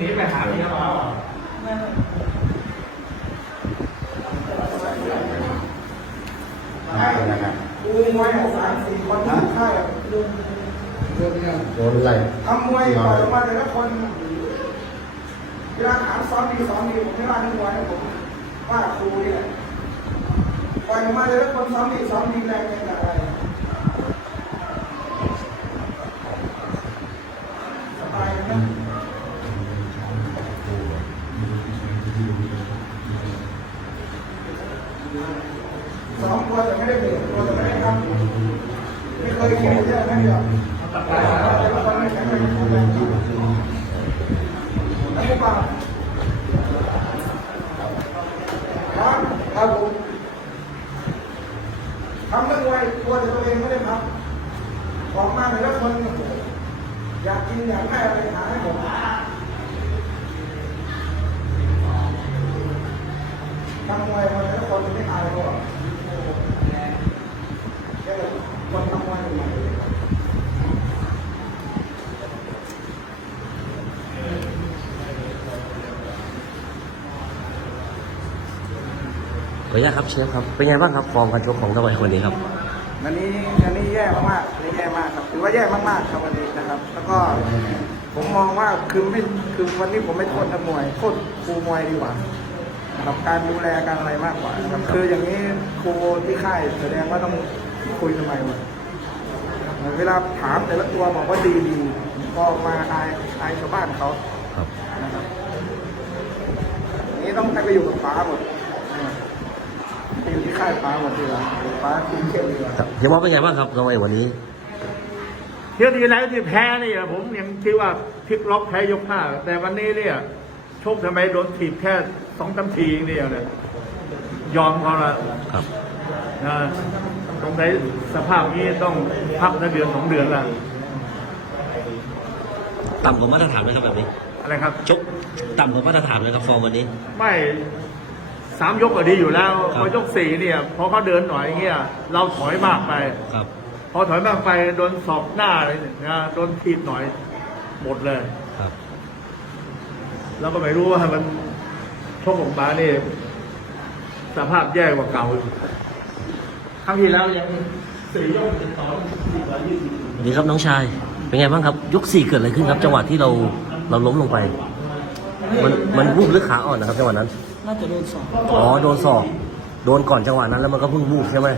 นีไปหาเมียมาเหรอดูมวยสามสี่คนที่ค่ายดูโดนอะไรทำมวยต่อยมาแต่ละคนเวลาถามซ้อมดีซ้อมดีผมไม่ว่านักมวยนะผมว่าครูนี่แหละปล่อยมาแต่ละคนซ้อมดีซ้อมดีแรงเป็นอะไรสบายนะ ซ้อมตัวแต่ไม่ได้เบรกตัวแต่ไม่ได้ครับไม่เคยเก่งเยอะนะเดียวแต่ละคนไม่แข็งแรงแข็งแรงจริงแล้วพวกเราครับครับผมทำนักมวยตัวแต่ตัวเองไม่ได้ทำออกมาแต่ละคนโอ้โหอยากกินอยากได้อะไรหาให้ผมทำมวยมาแต่ละคนไม่อายเขาหรอกแค่คนทำมวยใหม่ๆ ขออนุญาตครับเชฟครับ เป็นไงบ้างครับฟอร์มการชกของตะวันคนนี้ครับ วันนี้วันนี้แย่มากๆวันนี้แย่มากครับถือว่าแย่มากๆครับวันนี้นะครับ แล้วก็ผมมองว่าคือไม่คือวันนี้ผมไม่โทษนักมวยโทษครูมวยดีกว่านะครับการดูแลการอะไรมากกว่านะครับคืออย่างนี้ครูที่ค่ายแสดงว่าต้องคุยทำไมวะเวลาถามแต่ละตัวบอกว่าดีดีพอมาอายอายชาวบ้านเขาครับนะครับอย่างนี้ต้องให้ไปอยู่กับป้าหมดไปอยู่ที่ ค่ายป้าหมดดีกว่าป้าคุมเข้มดีกว่าครับเฮียมอสเป็นไงบ้างครับตะวันวันนี้เที่ยวที่แล้วที่แพ้นี่อะผมยังคิดว่าพลิกล็อกแพ้ยกห้าแต่วันนี้เนี่ยโชคทำไมโดนถีบแค่สองสามทีเองเนี่ยเลยยอมเขาละครับนะตรงไหนสภาพนี้ต้องพักในเดือนสองเดือนละต่ำกว่ามาตรฐานไหมครับแบบนี้อะไรครับชกต่ำกว่ามาตรฐานเลยครับฟอร์มวันนี้ ไม่ สามยกก็ดีอยู่แล้วครับพอยกสี่เนี่ยพอเขาเดินหน่อยอย่างเงี้ยเราถอยมากไปครับ พอถอยมากไปโดนสอบหน้าเลยเนี่ยนะโดนทีบหน่อยหมดเลยครับแล้วก็ไม่รู้ว่ามันชกออกมานี่สภาพแย่กว่าเก่าอีกครั้งที่แล้วยังสี่ยกติดต่อสี่ร้อยยี่สิบสวัสดีครับน้องชาย เป็นไงบ้างครับ ยกสี่เกิดอะไรขึ้นครับ จังหวะที่เราเราล้มลงไป มันมันวูบหรือขาอ่อนนะครับจังหวะนั้น น่าจะโดนสองอ๋อโดนศอกโดนก่อนจังหวะนั้นแล้วมันก็เพิ่งวูบใช่ไหม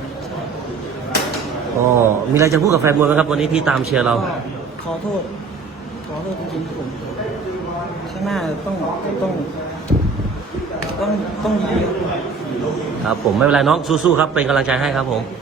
ก็มีอะไรจะพูดกับแฟนมวยไหมครับวันนี้ที่ตามเชียร์เราก็ขอโทษ ขอโทษจริงๆผมข้างหน้าต้องต้องต้องต้องดีครับครับผมไม่เป็นไรน้องสู้ๆครับเป็นกำลังใจให้ครับผมค